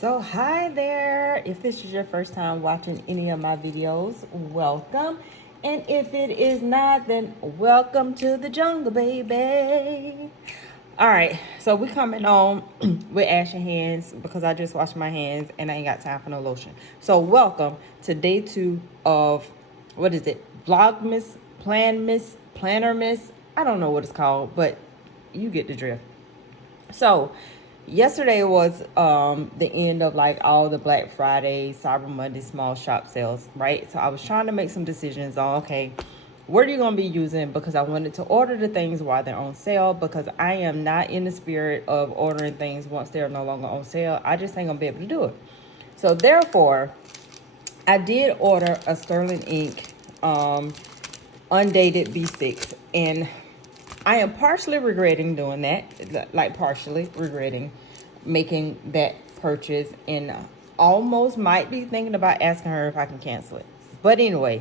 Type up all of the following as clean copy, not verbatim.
So hi there. If this is your first time watching any of my videos, welcome. And if it is not, then welcome to the jungle, baby. All right, so we coming on with ashy hands because I just washed my hands and I ain't got time for no lotion. So welcome to day 2 of, what is it? Vlogmas, Plannermas. I don't know what it's called, but you get the drift. So yesterday was the end of like all the Black Friday, Cyber Monday small shop sales, right? So I was trying to make some decisions on, okay, what are you going to be using? Because I wanted to order the things while they're on sale, because I am not in the spirit of ordering things once they're no longer on sale. I just ain't gonna be able to do it. So therefore, I did order a Sterling Ink undated B6, and I am partially regretting doing that, like partially regretting making that purchase, and almost might be thinking about asking her if I can cancel it. But anyway,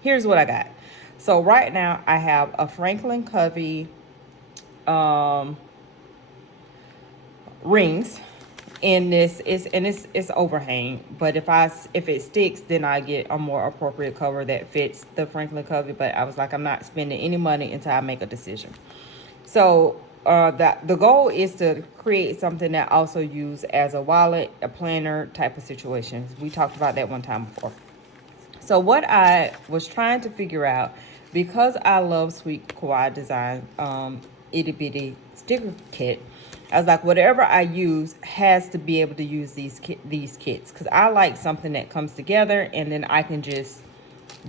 here's what I got. So right now I have a Franklin Covey rings in this. It's overhang, but if it sticks, then I get a more appropriate cover that fits the Franklin Covey. But I was like, I'm not spending any money until I make a decision. So that the goal is to create something that also use as a wallet, a planner type of situation. We talked about that one time before. So what I was trying to figure out, because I love Sweet Kawaii Design itty bitty sticker kit, I was like, whatever I use has to be able to use these kits, because I like something that comes together and then I can just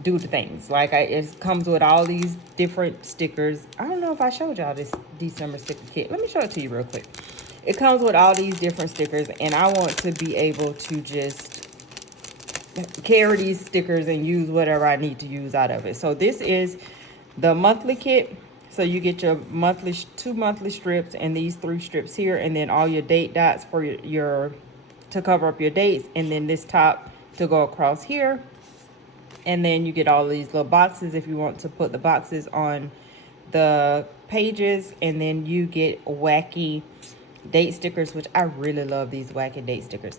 do the things. Like it comes with all these different stickers. I don't know if I showed y'all this December sticker kit. Let me show it to you real quick. It comes with all these different stickers, and I want to be able to just carry these stickers and use whatever I need to use out of it. So this is the monthly kit. So you get your monthly, 2 monthly strips and these 3 strips here, and then all your date dots for your to cover up your dates, and then this top to go across here. And then you get all these little boxes if you want to put the boxes on the pages. And then you get wacky date stickers, which I really love these wacky date stickers.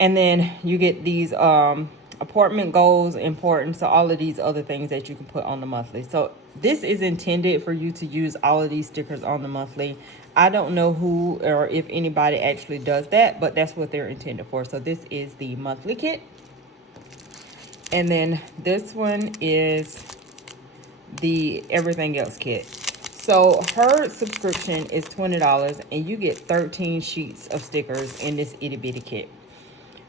And then you get these apartment goals, important, so all of these other things that you can put on the monthly. So this is intended for you to use all of these stickers on the monthly. I don't know who or if anybody actually does that, but that's what they're intended for. So this is the monthly kit. And then this one is the everything else kit. So her subscription is $20, and you get 13 sheets of stickers in this itty bitty kit.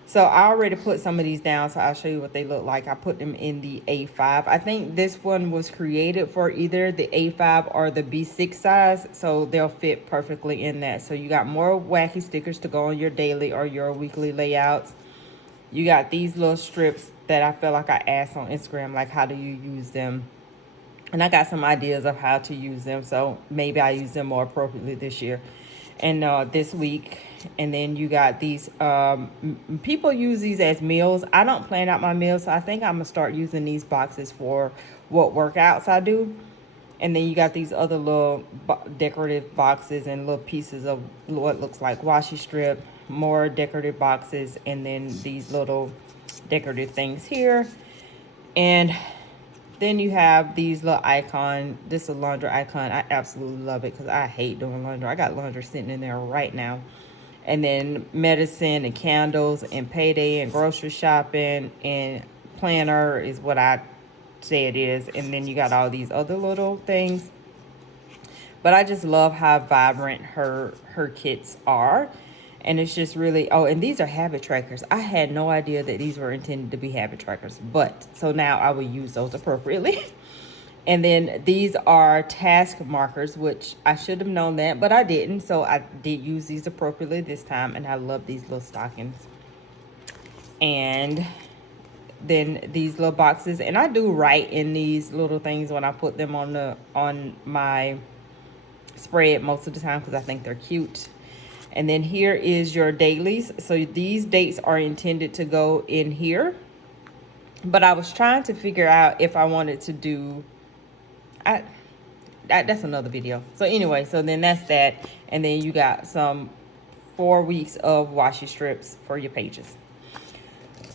So I already put some of these down, so I'll show you what they look like. I put them in the A5. I think this one was created for either the A5 or the B6 size, so they'll fit perfectly in that. So you got more wacky stickers to go on your daily or your weekly layouts. You got these little strips that I feel like I asked on Instagram, like how do you use them? And I got some ideas of how to use them, so maybe I use them more appropriately this year and this week. And then you got these, people use these as meals. I don't plan out my meals, so I think I'm gonna start using these boxes for what workouts I do. And then you got these other little decorative boxes and little pieces of what looks like washi strip, more decorative boxes, and then these little decorative things here. And then you have these little icon. This is a laundry icon. I absolutely love it because I hate doing laundry. I got laundry sitting in there right now. And then medicine and candles and payday and grocery shopping and planner is what I say it is. And then you got all these other little things. But I just love how vibrant her kits are. And it's just really, oh, and these are habit trackers. I had no idea that these were intended to be habit trackers, but so now I will use those appropriately. And then these are task markers, which I should have known that, but I didn't. So I did use these appropriately this time, and I love these little stockings. And then these little boxes, and I do write in these little things when I put them on my spread most of the time because I think they're cute. And then here is your dailies. So these dates are intended to go in here. But I was trying to figure out if I wanted to do, that's another video. So anyway, so then that's that. And then you got some 4 weeks of washi strips for your pages.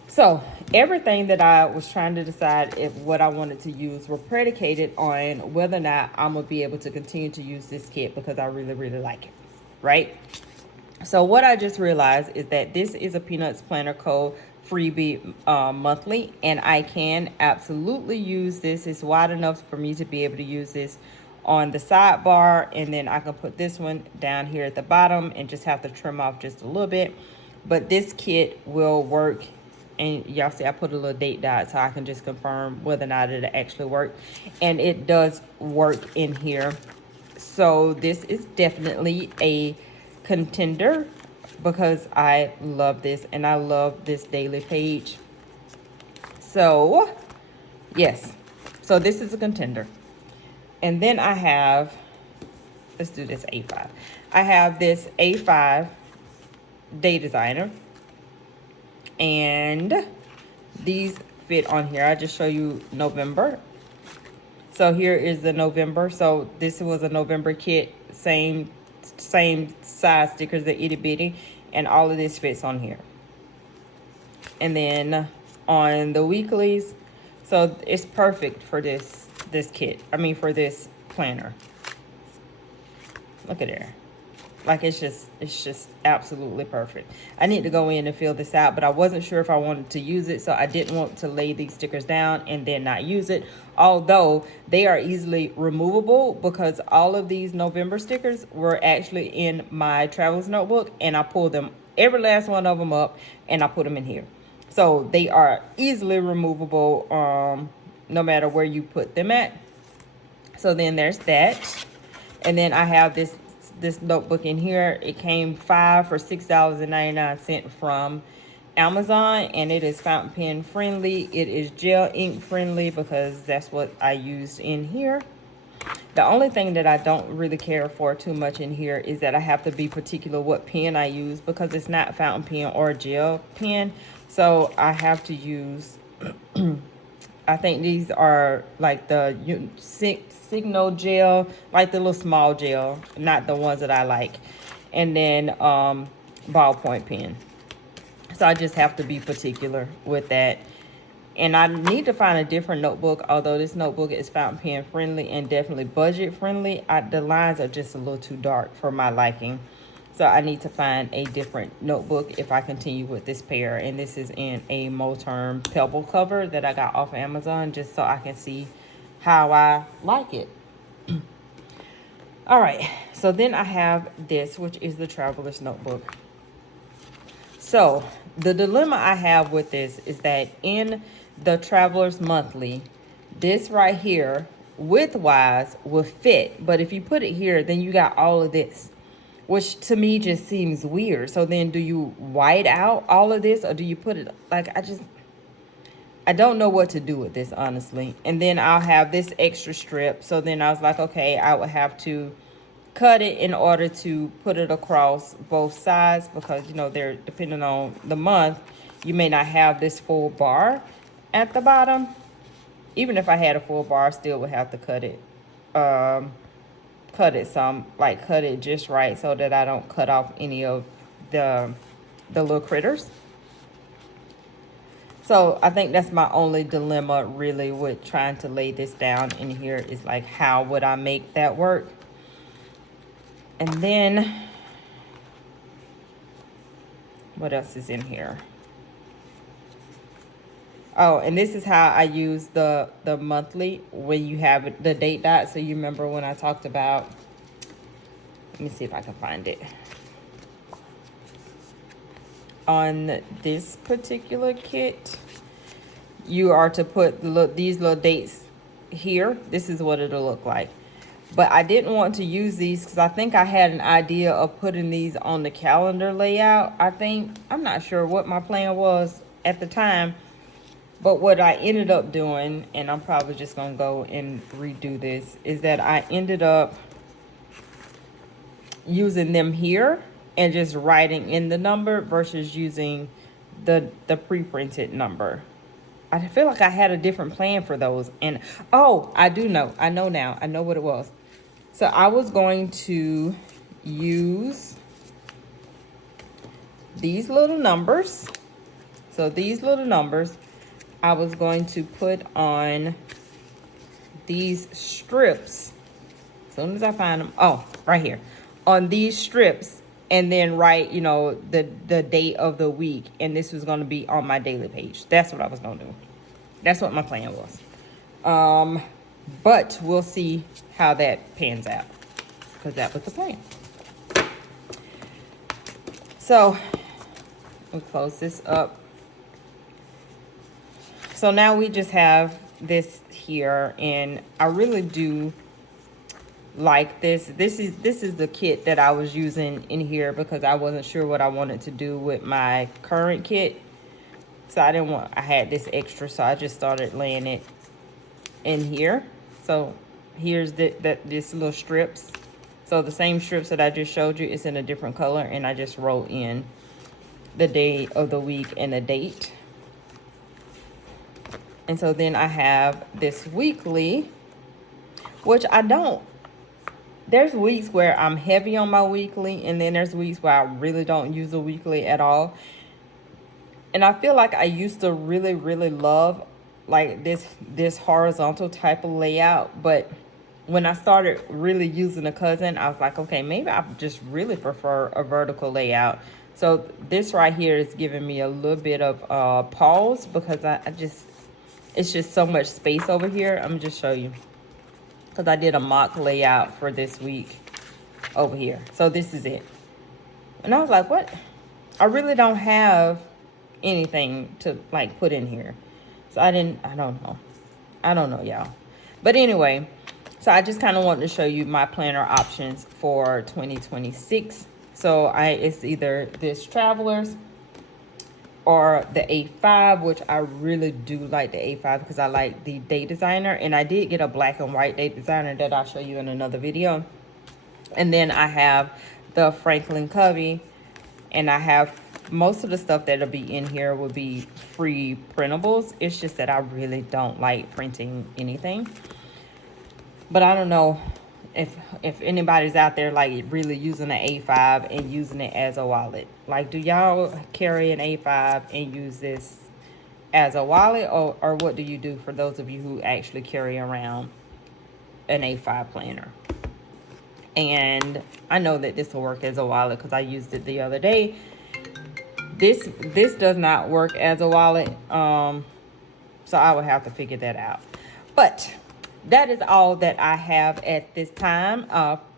So everything that I was trying to decide if what I wanted to use were predicated on whether or not I'm gonna be able to continue to use this kit because I really, really like it, right? So what I just realized is that this is a Peanuts Planner Co. freebie monthly, and I can absolutely use this. It's wide enough for me to be able to use this on the sidebar, and then I can put this one down here at the bottom and just have to trim off just a little bit. But this kit will work, and y'all see I put a little date dot so I can just confirm whether or not it actually worked, and it does work in here. So this is definitely a contender because I love this, and I love this daily page. So yes, so this is a contender. And then I have, let's do this A5. I have this A5 Day Designer, and these fit on here. I just show you November. So here is the November. So this was a November kit, same size stickers, the itty bitty, and all of this fits on here. And then on the weeklies, so it's perfect for this kit. I mean, for this planner. Look at there. Like, it's just absolutely perfect. I need to go in and fill this out, but I wasn't sure if I wanted to use it, so I didn't want to lay these stickers down and then not use it. Although they are easily removable, because all of these November stickers were actually in my traveler's notebook, and I pulled them, every last one of them up, and I put them in here. So they are easily removable, no matter where you put them at. So then there's that. And then I have this notebook in here. It came 5 for $6.99 from Amazon, and it is fountain pen friendly. It is gel ink friendly because that's what I used in here. The only thing that I don't really care for too much in here is that I have to be particular what pen I use, because it's not fountain pen or gel pen. So I have to use I think these are like the Signal gel, like the little small gel, not the ones that I like. And then ballpoint pen. So I just have to be particular with that. And I need to find a different notebook, although this notebook is fountain pen friendly and definitely budget friendly. The lines are just a little too dark for my liking. So I need to find a different notebook if I continue with this pair. And this is in a Moterm Pebble cover that I got off of Amazon, just so I can see how I like it. All right, so then I have this, which is the Traveler's Notebook. So the dilemma I have with this is that in the Traveler's Monthly, this right here, width-wise, will fit. But if you put it here, then you got all of this, which to me just seems weird. So then do you white out all of this, or do you put it, like, I don't know what to do with this, honestly. And then I'll have this extra strip. So then I was like, okay, I would have to cut it in order to put it across both sides, because, you know, they're depending on the month, you may not have this full bar at the bottom. Even if I had a full bar, I still would have to cut it. Cut it just right so that I don't cut off any of the little critters. So I think that's my only dilemma really with trying to lay this down in here, is like, how would I make that work? And then what else is in here? Oh, and this is how I use the monthly when you have the date dot. So you remember when I talked about, let me see if I can find it. On this particular kit, you are to put these little dates here. This is what it'll look like. But I didn't want to use these because I think I had an idea of putting these on the calendar layout. I'm not sure what my plan was at the time. But what I ended up doing, and I'm probably just going to go and redo this, is that I ended up using them here and just writing in the number versus using the pre-printed number. I feel like I had a different plan for those. And, oh, I do know. I know now. I know what it was. So I was going to use these little numbers. So these little numbers, I was going to put on these strips. As soon as I find them, oh, right here. On these strips, and then write, you know, the date of the week. And this was going to be on my daily page. That's what I was going to do. That's what my plan was. But we'll see how that pans out, because that was the plan. So we'll close this up. So now we just have this here, and I really do like this. This is the kit that I was using in here because I wasn't sure what I wanted to do with my current kit. So I had this extra, so I just started laying it in here. So here's this little strips. So the same strips that I just showed you, it's in a different color, and I just wrote in the day of the week and the date. And so then I have this weekly, which there's weeks where I'm heavy on my weekly, and then there's weeks where I really don't use the weekly at all. And I feel like I used to really, really love like this horizontal type of layout, but when I started really using a cousin, I was like, okay, maybe I just really prefer a vertical layout. So this right here is giving me a little bit of pause, because it's just so much space over here. I'm gonna just show you, because I did a mock layout for this week over here. So this is it. And I was like, what? I really don't have anything to like put in here. So I don't know, y'all. But anyway, so I just kind of wanted to show you my planner options for 2026. So it's either this Travelers or the A5, which I really do like the A5 because I like the Day Designer. And I did get a black and white Day Designer that I'll show you in another video. And then I have the Franklin Covey, and I have most of the stuff that'll be in here will be free printables. It's just that I really don't like printing anything. But I don't know if anybody's out there like really using an A5 and using it as a wallet. Like, do y'all carry an A5 and use this as a wallet, or what do you do for those of you who actually carry around an A5 planner? And I know that this will work as a wallet because I used it the other day. This does not work as a wallet, so I would have to figure that out. But that is all that I have at this time.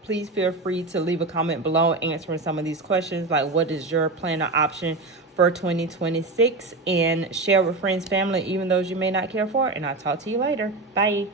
Please feel free to leave a comment below answering some of these questions, like what is your planner option for 2026, and share with friends, family, even those you may not care for. And I'll talk to you later. Bye.